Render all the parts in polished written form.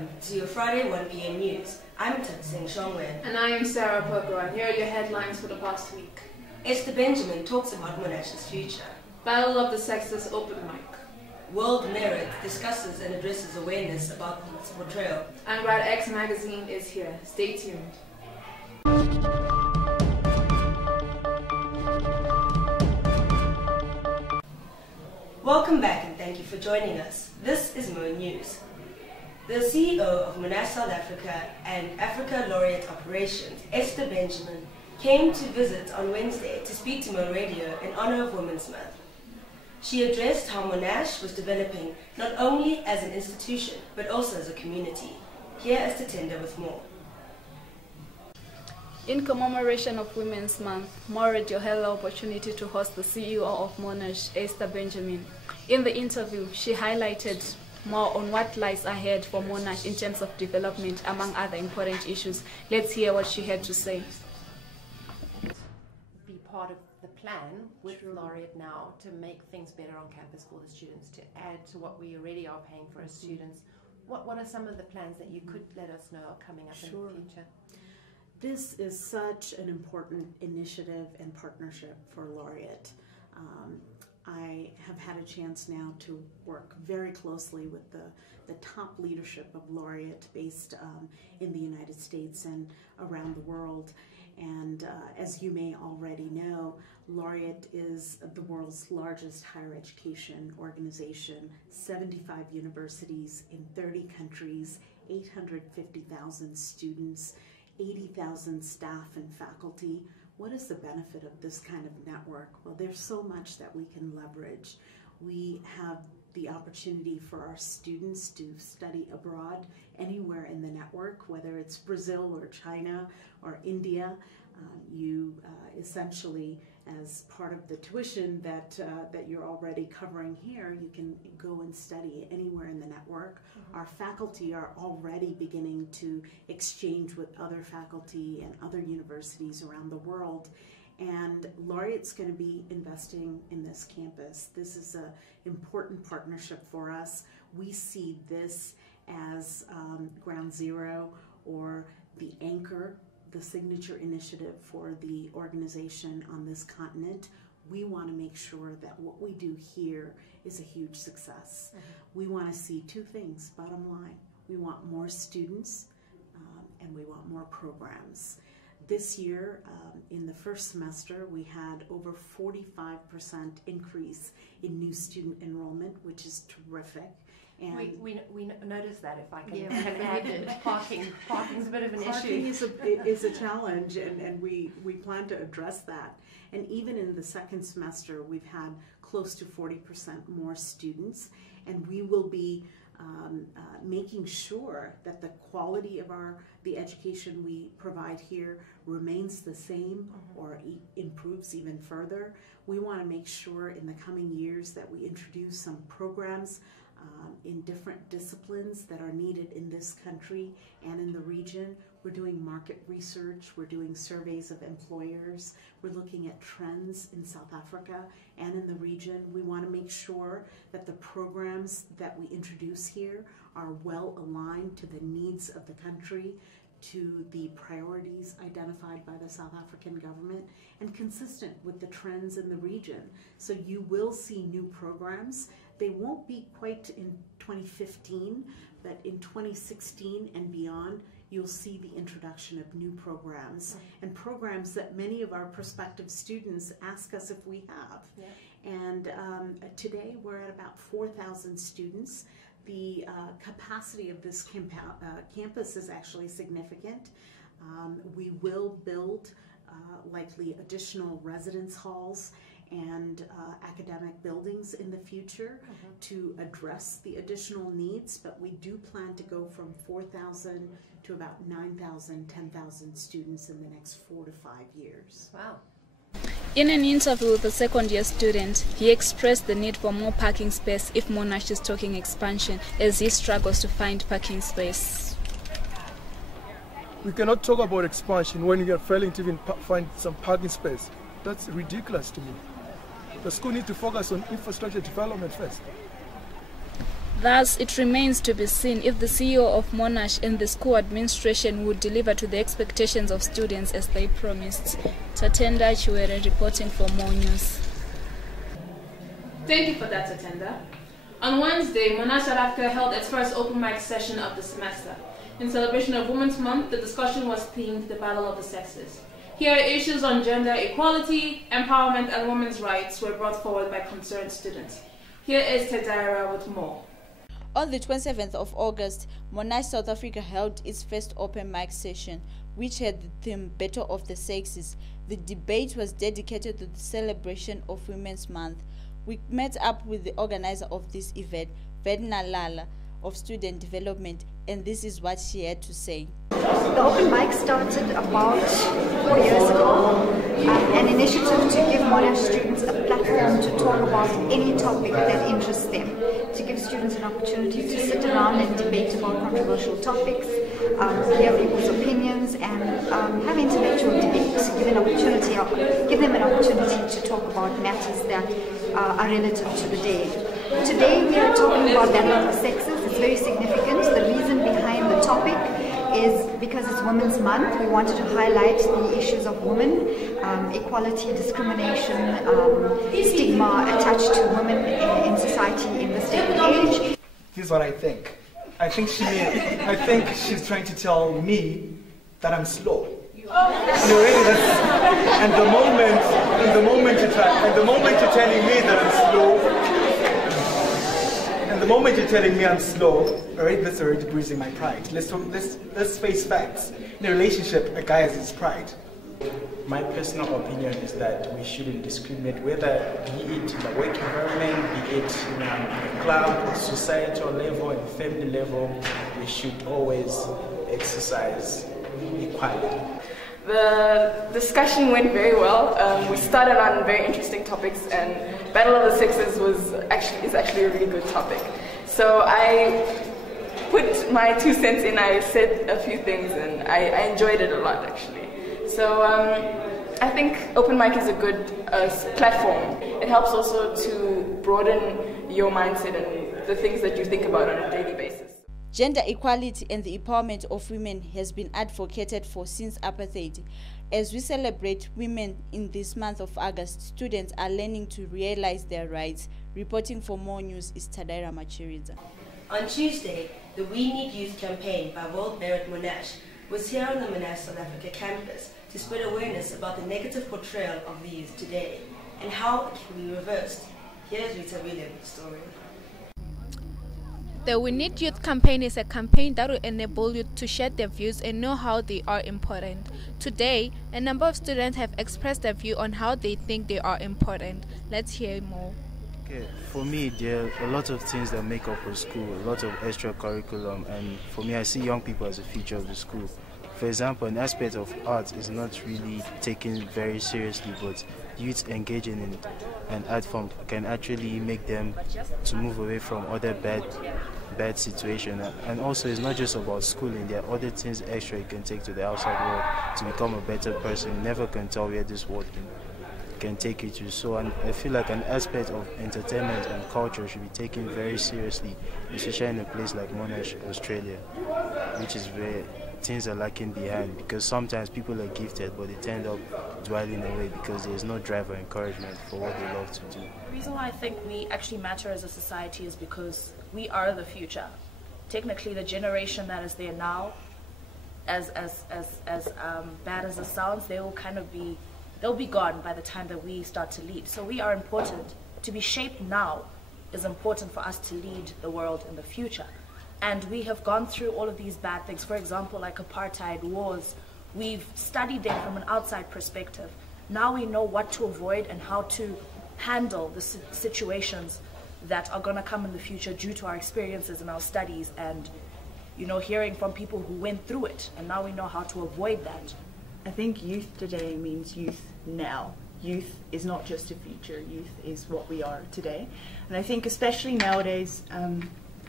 Welcome to your Friday 1 p.m. news. I'm Tatsing Shongwen. And I am Sarah Poco, and here are your headlines for the past week. Esther Benjamin talks about Monash's future. Battle of the Sexes open mic. World Merit discusses and addresses awareness about its portrayal. And Grad X magazine is here. Stay tuned. Welcome back and thank you for joining us. This is Mo News. The CEO of Monash South Africa and Africa Laureate Operations, Esther Benjamin, came to visit on Wednesday to speak to Mo Radio in honor of Women's Month. She addressed how Monash was developing not only as an institution but also as a community. Here is Tatenda with more. In commemoration of Women's Month, Mo Radio had the opportunity to host the CEO of Monash, Esther Benjamin. In the interview, she highlighted more on what lies ahead for Monash in terms of development, among other important issues. Let's hear what she had to say. Be part of the plan with Laureate now to make things better on campus for the students, to add to what we already are paying for our students. What are some of the plans that you could let us know are coming up in the future? This is such an important initiative and partnership for Laureate. I have had a chance now to work very closely with the top leadership of Laureate based in the United States and around the world. And as you may already know, Laureate is the world's largest higher education organization, 75 universities in 30 countries, 850,000 students, 80,000 staff and faculty. What is the benefit of this kind of network? Well, there's so much that we can leverage. We have the opportunity for our students to study abroad anywhere in the network, whether it's Brazil or China or India. You essentially, as part of the tuition that you're already covering here, you can go and study anywhere in the network. Our faculty are already beginning to exchange with other faculty and other universities around the world. And Laureate's going to be investing in this campus. This is an important partnership for us. We see this as ground zero, or the anchor, the signature initiative for the organization on this continent. We want to make sure that what we do here is a huge success. We want to see two things, bottom line. We want more students and we want more programs. This year, in the first semester, we had over 45% increase in new student enrollment, which is terrific. And we noticed that, if I can add, parking's a bit of an issue. Parking is a challenge, and we plan to address that. And even in the second semester, we've had close to 40% more students, and we will be making sure that the quality of the education we provide here remains the same or improves even further. We want to make sure in the coming years that we introduce some programs in different disciplines that are needed in this country and in the region. We're doing market research, we're doing surveys of employers, we're looking at trends in South Africa and in the region. We want to make sure that the programs that we introduce here are well aligned to the needs of the country, to the priorities identified by the South African government, and consistent with the trends in the region. So you will see new programs. They won't be quite in 2015, but in 2016 and beyond, you'll see the introduction of new programs, and programs that many of our prospective students ask us if we have. And today we're at about 4,000 students. The capacity of this campus is actually significant. We will build likely additional residence halls and academic buildings in the future to address the additional needs, but we do plan to go from 4,000 to about 9,000, 10,000 students in the next 4 to 5 years. Wow. In an interview with a second-year student, he expressed the need for more parking space if Monash is talking expansion, as he struggles to find parking space. We cannot talk about expansion when we are failing to even find some parking space. That's ridiculous to me. The school needs to focus on infrastructure development first. Thus, it remains to be seen if the CEO of Monash and the school administration would deliver to the expectations of students as they promised. Tatenda Chiwere reporting for More News. Thank you for that, Tatenda. On Wednesday, Monash South Africa held its first open mic session of the semester. In celebration of Women's Month, the discussion was themed The Battle of the Sexes. Here, issues on gender equality, empowerment, and women's rights were brought forward by concerned students. Here is Tedira with more. On the 27th of August, Monash South Africa held its first open mic session, which had the theme Battle of the Sexes. The debate was dedicated to the celebration of Women's Month. We met up with the organizer of this event, Vedna Lala, of Student Development, and this is what she had to say. The open mic started about 4 years ago, an initiative to give Monash students a platform to talk about any topic that interests them, to give students an opportunity to sit around and debate about controversial topics, hear people's opinions, and have intellectual debates, give them an opportunity to talk about matters that are relative to the day. Today we are talking about Battle of the Sexes. It's very significant. The reason behind the topic is because it's Women's Month. We wanted to highlight the issues of women, equality, discrimination, stigma attached to women in society in this day and age. This is what I think. I think she's trying to tell me that I'm slow. And the moment you're telling me that I'm slow, and the moment you're telling me I'm slow, alright, that's already bruising my pride. Let's face facts. In a relationship, a guy has his pride. My personal opinion is that we shouldn't discriminate, whether be it in the work environment, be it in a club, societal level, and family level. We should always exercise equality. The discussion went very well. We started on very interesting topics, and Battle of the Sexes is actually a really good topic. So I put my 2 cents in. I said a few things, and I enjoyed it a lot, actually. So I think open mic is a good platform. It helps also to broaden your mindset and the things that you think about on a daily basis. Gender equality and the empowerment of women has been advocated for since apartheid. As we celebrate women in this month of August, students are learning to realize their rights. Reporting for More News is Tadaira Machiriza. On Tuesday, the We Need Youth campaign by World Merit Monash was here on the Monash South Africa campus to spread awareness about the negative portrayal of the youth today and how it can be reversed. Here's Rita Williams' story. The We Need Youth campaign is a campaign that will enable youth to share their views and know how they are important. Today, a number of students have expressed their view on how they think they are important. Let's hear more. Okay, for me, there are a lot of things that make up a school, a lot of extra curriculum, and for me, I see young people as a future of the school. For example, an aspect of art is not really taken very seriously, but youth engaging in an art form can actually make them to move away from other bad situations. And also, it's not just about schooling. There are other things extra you can take to the outside world to become a better person. You never can tell where this world can take you to. So I feel like an aspect of entertainment and culture should be taken very seriously, especially in a place like Monash, Australia, which is where things are lacking behind, because sometimes people are gifted but they end up dwelling away because there's no drive or encouragement for what they love to do. The reason why I think we actually matter as a society is because we are the future. Technically, the generation that is there now, as bad as it sounds, they'll be gone by the time that we start to lead. So we are important. To be shaped now is important for us to lead the world in the future. And we have gone through all of these bad things. For example, like apartheid, wars. We've studied them from an outside perspective. Now we know what to avoid and how to handle the situations that are going to come in the future due to our experiences and our studies and, hearing from people who went through it. And now we know how to avoid that. I think youth today means youth now. Youth is not just a future. Youth is what we are today. And I think especially nowadays,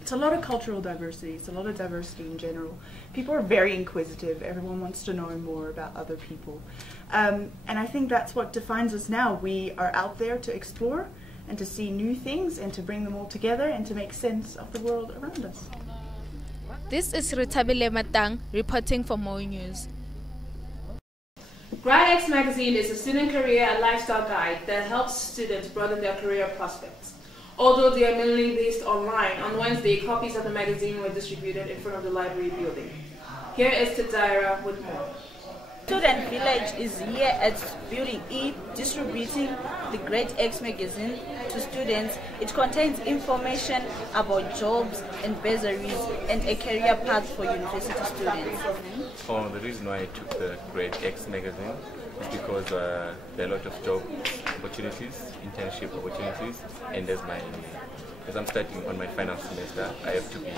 it's a lot of cultural diversity. It's a lot of diversity in general. People are very inquisitive. Everyone wants to know more about other people. And I think that's what defines us now. We are out there to explore, and to see new things and to bring them all together and to make sense of the world around us. This is Ritabile Matang reporting for Mo News. Grad X magazine is a student career and lifestyle guide that helps students broaden their career prospects. Although they are mainly based online, on Wednesday, copies of the magazine were distributed in front of the library building. Here is Tadaira with more. Student Village is here at Building E distributing the Grade X magazine to students. It contains information about jobs and bursaries and a career path for university students. The reason why I took the Grade X magazine is because there are a lot of job opportunities, internship opportunities, and as I'm starting on my final semester, I have to be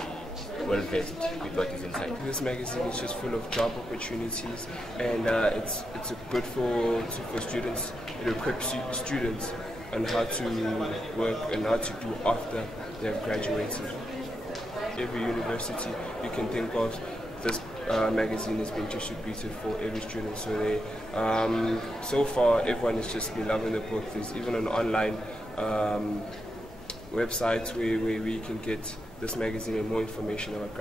well versed with what is inside. This magazine is just full of job opportunities, and it's good for students. It equips students on how to work and how to do after they have graduated. Every university you can think of, this magazine has been distributed for every student. So they, so far, everyone has just been loving the book. There's even an online website where we can get this magazine and more information about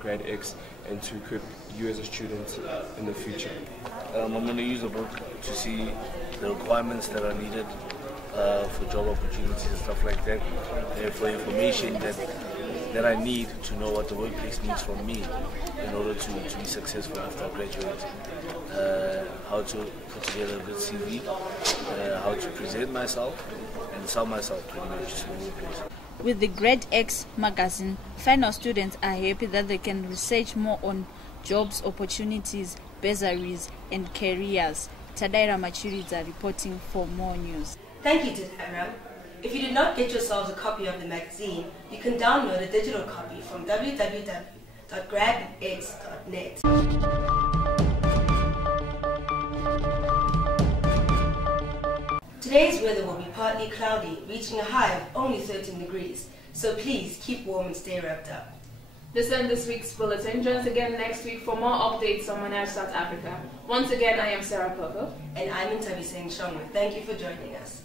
Grade X and to equip you as a student in the future. I'm going to use the book to see the requirements that are needed for job opportunities and stuff like that, and for information that I need to know what the workplace needs from me in order to be successful after I graduate. How to put together a good CV, how to present myself and sell myself pretty much to the workplace. With the Grade X magazine, final students are happy that they can research more on jobs, opportunities, bursaries and careers. Tadaira Machiriza reporting for More News. Thank you, Tadaira. If you did not get yourselves a copy of the magazine, you can download a digital copy from www.gradx.net. Today's weather will be partly cloudy, reaching a high of only 13 degrees, so please keep warm and stay wrapped up. This ends this week's bulletin. Join us again next week for more updates on Monash, South Africa. Once again, I am Sarah Pogo. And I'm Intabi Singh Shongwe. Thank you for joining us.